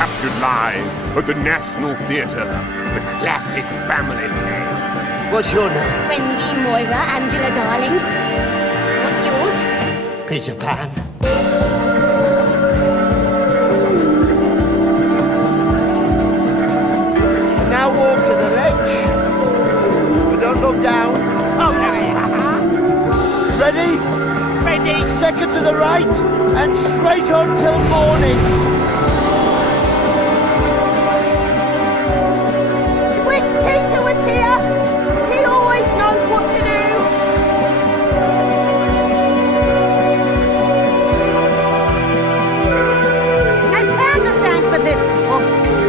captured live at the National Theatre, the classic family tale. What's your name? Wendy Moira Angela Darling. What's yours? Peter Pan. Now walk to the ledge. But don't look down. Oh, there he is. Ready? Ready? Second to the right, and straight on till morning. Wish Peter was here. He always knows what to do. I can't stand for this.